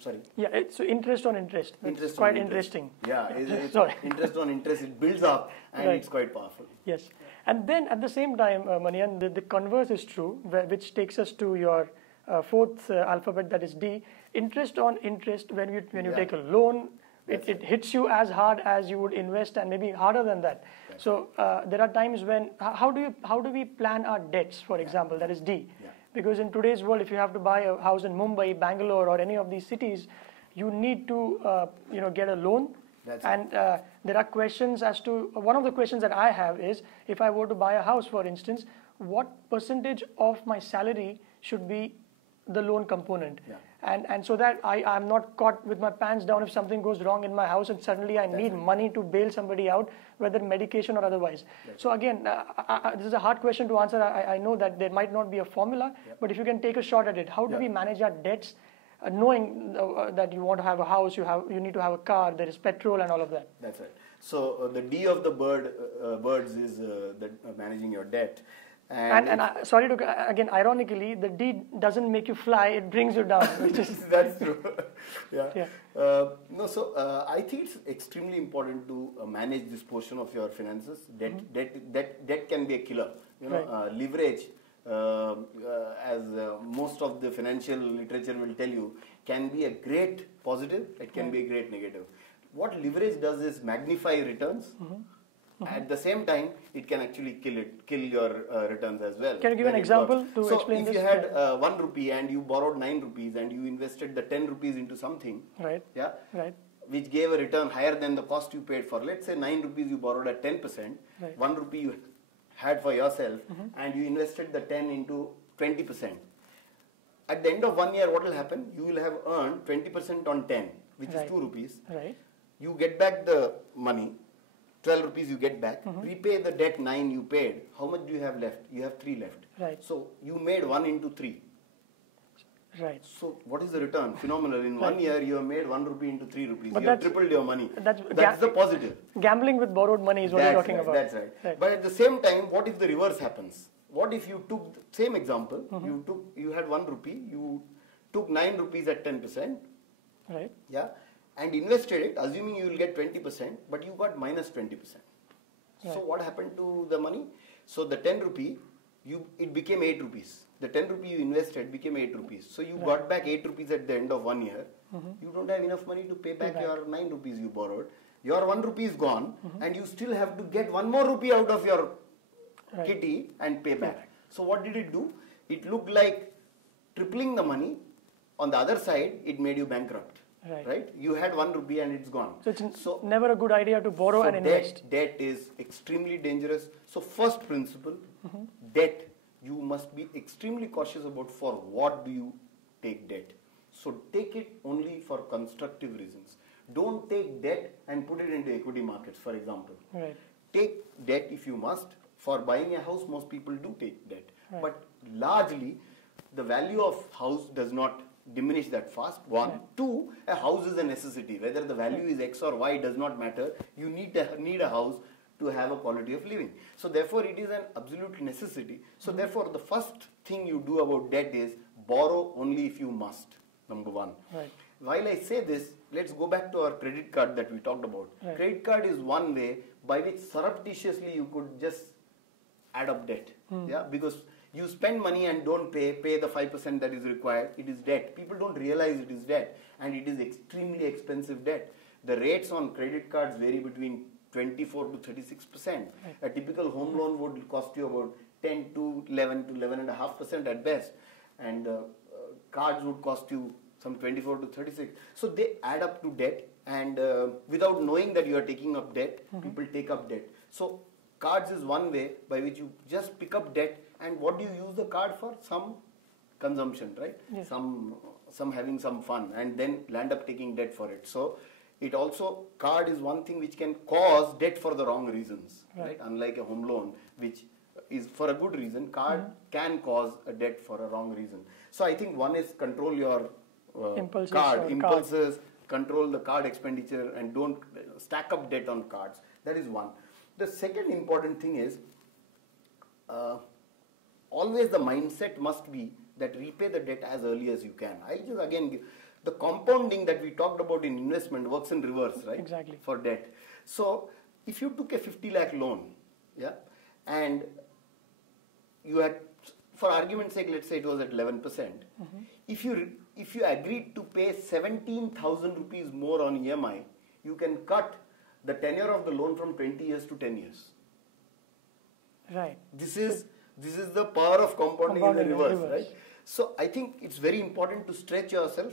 sorry. Yeah, so interest on interest. That's quite interesting. Yeah, Sorry. interest on interest, it builds up and Right. it's quite powerful. Yes. And then at the same time, Manian, the converse is true, which takes us to your fourth alphabet, that is D. Interest on interest, when you take a loan, it hits you as hard as you would invest, and maybe harder than that. That's so there are times when, how do we plan our debts, for example, that is D. Yeah. Because in today's world, if you have to buy a house in Mumbai, Bangalore, or any of these cities, you need to get a loan. That's and there are questions as to, one of the questions that I have is, if I were to buy a house, for instance, what percentage of my salary should be the loan component? Yeah. And so that I'm not caught with my pants down if something goes wrong in my house and suddenly I need money to bail somebody out, whether medication or otherwise. So again, this is a hard question to answer. I know that there might not be a formula, but if you can take a shot at it, how do we manage our debts, knowing that you want to have a house, you need to have a car, there is petrol and all of that? That's right. So the D of the birds is managing your debt. And sorry to, again, ironically, the D doesn't make you fly, it brings you down. Which is That's true. Yeah. Yeah. I think it's extremely important to manage this portion of your finances. Debt can be a killer. Leverage, as most of the financial literature will tell you, can be a great positive, it can be a great negative. What leverage does is magnify returns. At the same time, it can actually kill your returns as well. Can you give an example to explain this? So if you had 1 rupee and you borrowed 9 rupees and you invested the 10 rupees into something, right, which gave a return higher than the cost you paid for. Let's say 9 rupees you borrowed at 10%, 1 rupee you had for yourself, and you invested the 10 into 20%. At the end of 1 year, what will happen? You will have earned 20% on 10, which is 2 rupees. Right. You get back the money. 12 rupees you get back, repay the debt 9 you paid, how much do you have left? You have 3 left. Right. So you made 1 into 3. Right. So what is the return? Phenomenal. In 1 year you have made 1 rupee into 3 rupees. But you have tripled your money. That's the positive. Gambling with borrowed money is what you're talking about. That's right. But at the same time, what if the reverse happens? What if you took the same example, you had 1 rupee, you took 9 rupees at 10%. Right. Yeah. And invested it, assuming you will get 20%, but you got minus 20%. Right. So what happened to the money? So the 10 rupee, it became 8 rupees. The 10 rupee you invested became 8 rupees. So you got back 8 rupees at the end of 1 year. You don't have enough money to pay back your 9 rupees you borrowed. Your 1 rupee is gone, and you still have to get 1 more rupee out of your kitty and pay back. So what did it do? It looked like tripling the money. On the other side, it made you bankrupt. Right? You had 1 rupee and it's gone. So it's never a good idea to borrow and invest. Debt is extremely dangerous. So first principle, debt, you must be extremely cautious about for what do you take debt. So take it only for constructive reasons. Don't take debt and put it into equity markets, for example. Right. Take debt if you must. For buying a house, most people do take debt. Right. But largely, the value of house does not diminish that fast. 1. 2, a house is a necessity. Whether the value is X or Y does not matter. You need a house to have a quality of living. So therefore, it is an absolute necessity. So therefore, the first thing you do about debt is borrow only if you must. Number 1. Right. While I say this, let's go back to our credit card that we talked about. Right. Credit card is one way by which surreptitiously you could just add up debt. Yeah, because you spend money and don't pay the 5% that is required. It is debt. People don't realize it is debt, and it is extremely expensive debt. The rates on credit cards vary between 24 to 36%. Right. A typical home loan would cost you about 10 to 11 to 11.5% at best, and cards would cost you some 24 to 36. So they add up to debt, and without knowing that you are taking up debt, people take up debt. So cards is one way by which you just pick up debt. And what do you use the card for? Some consumption, right? Yes. Some having some fun, and then land up taking debt for it. So it also, card is one thing which can cause debt for the wrong reasons, right? Unlike a home loan, which is for a good reason, card can cause a debt for a wrong reason. So I think one is control your impulses, control the card expenditure, and don't stack up debt on cards. That is one. The second important thing is, always the mindset must be that repay the debt as early as you can. I'll just again give, the compounding that we talked about in investment works in reverse, right? Exactly. For debt. So if you took a 50 lakh loan, yeah, and you had, for argument's sake, let's say it was at 11%. If you agreed to pay 17,000 rupees more on EMI, you can cut the tenure of the loan from 20 years to 10 years. Right. This is the power of compounding in the reverse, right? So I think it's very important to stretch yourself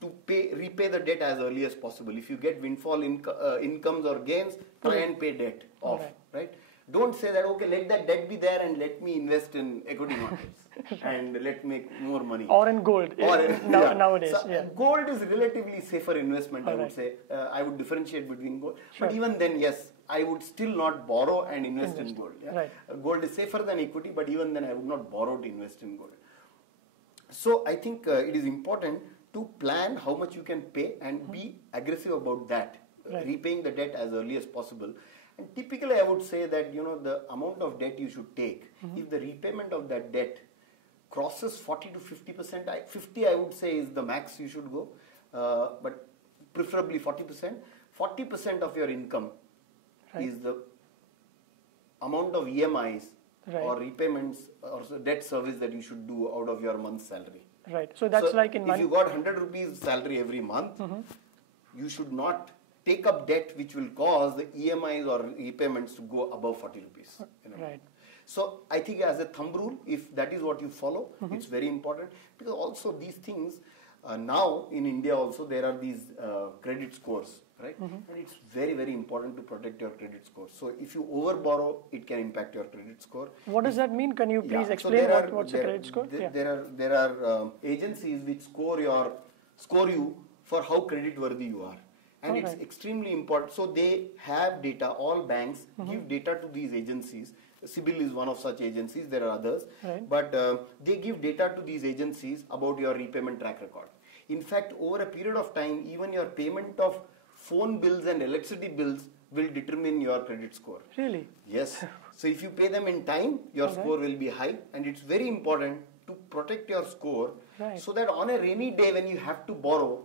to repay the debt as early as possible. If you get windfall incomes or gains, try and pay debt off, right? Don't say that, okay, let that debt be there and let me invest in equity markets and let make more money. Or in gold nowadays. So gold is relatively safer investment, I would say. I would differentiate between gold. But even then, yes, I would still not borrow and invest in gold. Yeah? Right. Gold is safer than equity, but even then I would not borrow to invest in gold. So I think it is important to plan how much you can pay and be aggressive about that, repaying the debt as early as possible. And typically I would say that, the amount of debt you should take, if the repayment of that debt crosses 40 to 50%, 50 I would say is the max you should go, but preferably 40%. 40% of your income is the amount of EMIs or repayments or debt service that you should do out of your month's salary. Right. So that's like in if you got 100 rupees salary every month, you should not take up debt which will cause the EMIs or repayments to go above 40 rupees. Right. So I think as a thumb rule, if that is what you follow, it's very important, because also these things, now in India also there are these credit scores, right? And it's very, very important to protect your credit score. So if you overborrow, it can impact your credit score. What does that mean? Can you please explain what's a credit score? There are agencies which score you for how creditworthy you are. And it's extremely important. So they have data, all banks give data to these agencies. CIBIL is one of such agencies, there are others. But they give data to these agencies about your repayment track record. In fact, over a period of time, even your payment of phone bills and electricity bills will determine your credit score. Really? Yes. So if you pay them in time, your score will be high. And it's very important to protect your score so that on a rainy day when you have to borrow,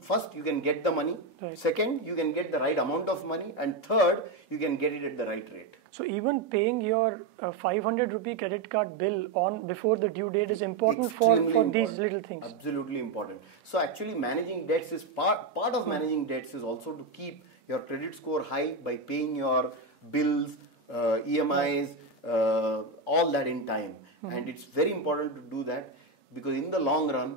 first you can get the money, second you can get the right amount of money, and third you can get it at the right rate. So even paying your 500 rupee credit card bill on before the due date is important for these little things. Absolutely important. So actually managing debts is part of managing debts is also to keep your credit score high by paying your bills, EMIs, all that in time. And it's very important to do that, because in the long run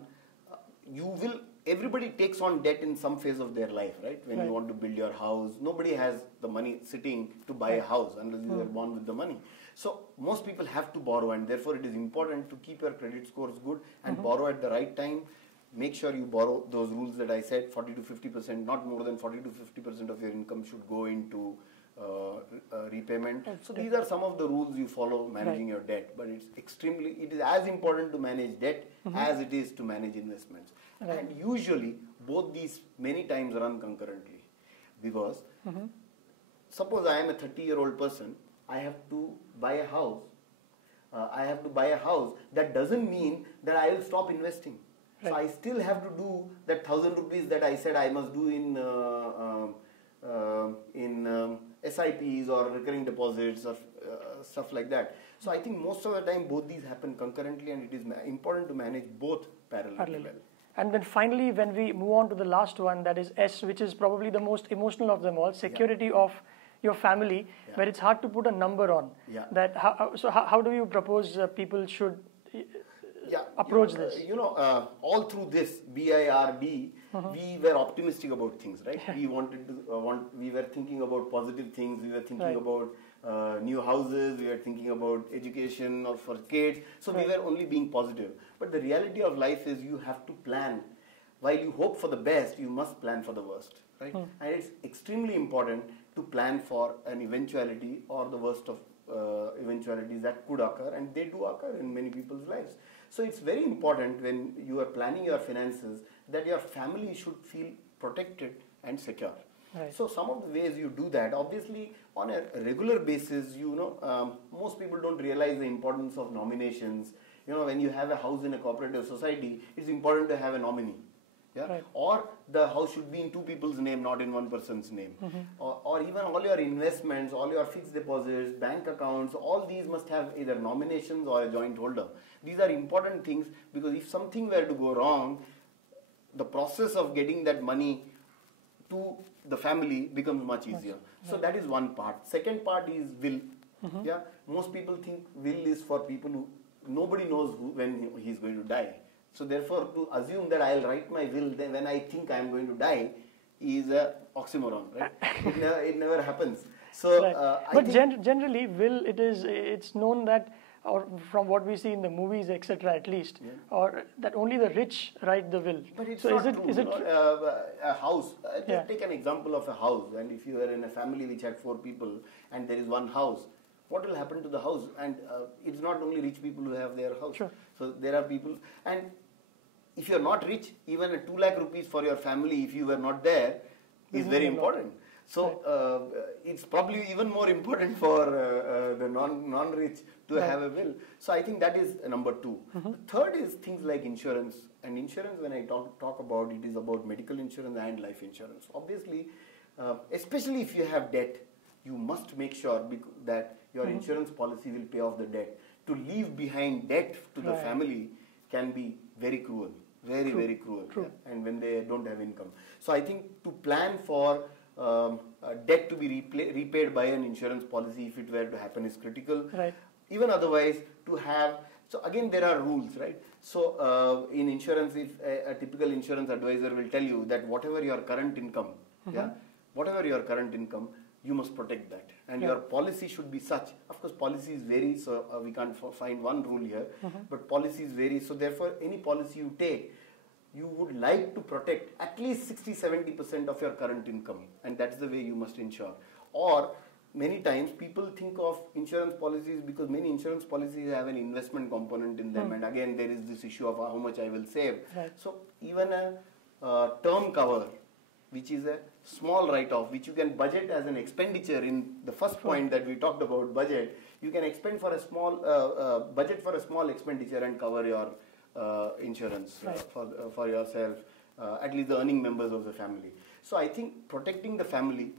everybody takes on debt in some phase of their life, right? When you want to build your house, nobody has the money sitting to buy a house unless you were born with the money. So most people have to borrow, and therefore it is important to keep your credit scores good and borrow at the right time. Make sure you borrow those rules that I said, 40 to 50%, not more than 40 to 50% of your income should go into repayment. So these are some of the rules you follow managing your debt, but it is as important to manage debt as it is to manage investments. And usually both these many times run concurrently, because suppose I am a 30-year-old person, I have to buy a house. That doesn't mean that I will stop investing. So I still have to do that 1,000 rupees that I said I must do in SIPs or recurring deposits or stuff like that. So I think most of the time both these happen concurrently, and it is important to manage both parallelly. And then finally, when we move on to the last one, that is S, which is probably the most emotional of them all, security of your family, where it's hard to put a number on. That how do you propose people should approach this? All through this BIRD, we were optimistic about things, right? We wanted to we were thinking about positive things. We were thinking about new houses. We were thinking about education or for kids. So we were only being positive. But the reality of life is you have to plan. While you hope for the best, you must plan for the worst, right? And it's extremely important to plan for an eventuality or the worst of eventualities that could occur, and they do occur in many people's lives. So it's very important when you are planning your finances that your family should feel protected and secure. So some of the ways you do that, obviously on a regular basis, most people don't realize the importance of nominations. When you have a house in a cooperative society, it's important to have a nominee. Yeah? Right. Or the house should be in 2 people's name, not in 1 person's name. Or even all your investments, all your fixed deposits, bank accounts, all these must have either nominations or a joint holder. These are important things, because if something were to go wrong, the process of getting that money to the family becomes much easier. So that is one part. Second part is will. Yeah, most people think will is for people who nobody knows when he is going to die. So therefore, to assume that I'll write my will then when I think I'm going to die is a oxymoron, right? It never happens. So, but generally, will it's known that, or from what we see in the movies, etc., at least, or that only the rich write the will. But it's so not is true. Is it a house? Just take an example of a house. And if you are in a family which had 4 people and there is one house, what will happen to the house? And it's not only rich people who have their house. Sure. So there are people, and if you are not rich, even a 2 lakh rupees for your family, if you were not there, is very important. So it's probably even more important for the non-rich to have a will. So I think that is number 2. Third is things like insurance. And insurance, when I talk about it, is about medical insurance and life insurance. Obviously, especially if you have debt, you must make sure that your insurance policy will pay off the debt. To leave behind debt to the family can be very cruel, very cruel. Yeah? And when they don't have income. So I think to plan for debt to be repaid by an insurance policy, if it were to happen, is critical. Right. Even otherwise, to have, so again there are rules, right? So in insurance, if a typical insurance advisor will tell you that whatever your current income, whatever your current income, you must protect that, and your policy should be such. Of course, policies vary, so we can't find one rule here, but policies vary. So therefore, any policy you take, you would like to protect at least 60-70% of your current income, and that's the way you must insure. Or many times people think of insurance policies, because many insurance policies have an investment component in them, and again there is this issue of how much I will save. Right. So even a term cover, which is a small write-off, which you can budget as an expenditure in the first point that we talked about, budget, you can expend for a small budget for a small expenditure and cover your insurance for yourself, at least the earning members of the family. So I think protecting the family,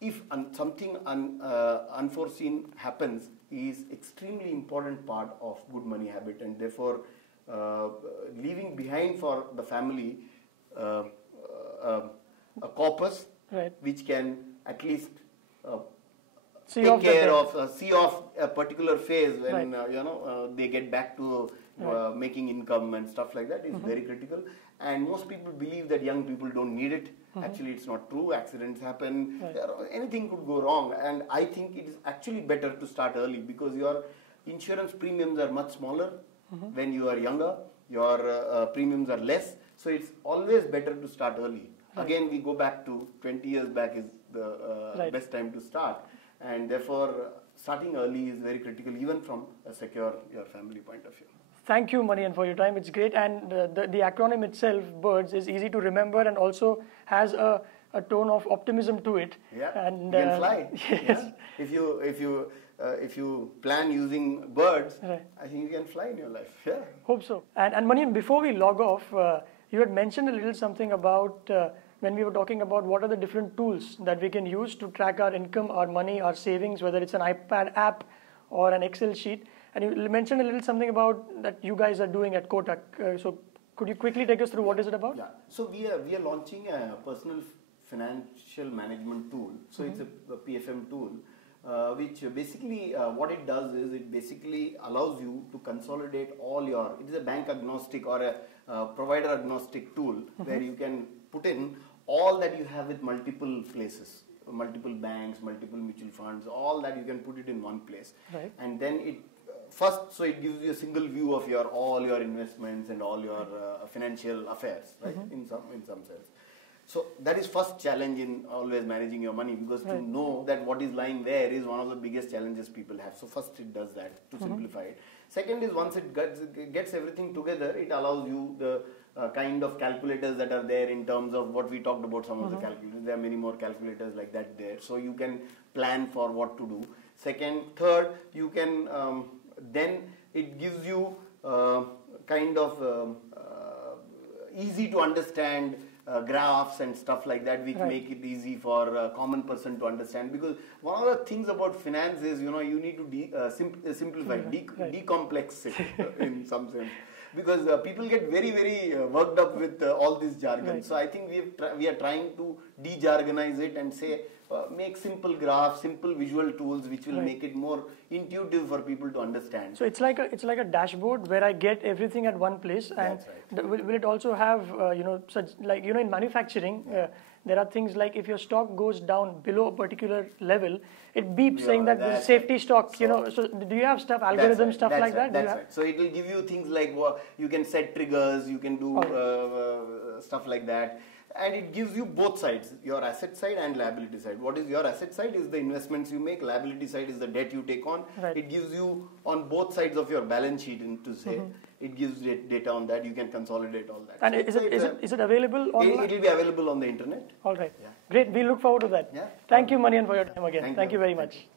if something unforeseen happens, is extremely important part of good money habit, and therefore leaving behind for the family a corpus which can at least see off a particular phase when they get back to making income and stuff like that is very critical. And most people believe that young people don't need it. Actually, it's not true. Accidents happen. Anything could go wrong, and I think it is actually better to start early, because your insurance premiums are much smaller when you are younger. Your premiums are less, so it's always better to start early. Again, we go back to 20 years back is the best time to start, and therefore starting early is very critical, even from a secure your family point of view. Thank you, Manian, for your time. It's great, and the acronym itself, BIRDS, is easy to remember and also has a tone of optimism to it. Yeah, and you can fly. Yes. Yeah? If you plan using BIRDS, I think you can fly in your life. Yeah. Hope so. And Manian, before we log off, you had mentioned a little something about when we were talking about what are the different tools that we can use to track our income, our money, our savings, whether it's an iPad app or an Excel sheet. And you mentioned a little something about that you guys are doing at Kotak. So could you quickly take us through what is it about? Yeah. So we are launching a personal financial management tool. So it's a PFM tool, which basically what it does is it basically allows you to consolidate all your, it is a bank agnostic or a provider agnostic tool where you can put in all that you have with multiple places, multiple banks, multiple mutual funds, all that you can put it in one place. Right. And then it gives you a single view of all your investments and all your financial affairs, right? In some sense. So that is first challenge in always managing your money, because to know that what is lying there is one of the biggest challenges people have. So first it does that to simplify it. Second is once it gets everything together, it allows you the kind of calculators that are there in terms of what we talked about, some of the calculators. There are many more calculators like that there. So you can plan for what to do. Third, you can then it gives you kind of easy to understand graphs and stuff like that, which make it easy for a common person to understand. Because one of the things about finance is, you need to simplify, decomplex it in some sense. Because people get very, very worked up with all this jargon. So I think we are trying to de-jargonize it and say, make simple graphs, simple visual tools, which will make it more intuitive for people to understand. So it's like a dashboard where I get everything at one place. And will it also have such in manufacturing? There are things like if your stock goes down below a particular level, it beeps saying that this is safety stock. So do you have algorithm stuff like that? That's right. So it will give you things like you can set triggers, you can do stuff like that. And it gives you both sides, your asset side and liability side. What is your asset side is the investments you make, liability side is the debt you take on. It gives you on both sides of your balance sheet, it gives data on that, you can consolidate all that. And so is it available online? It will be available on the internet. All right. Great, we look forward to that. Thank you, Manian, for your time again. Thank you very much.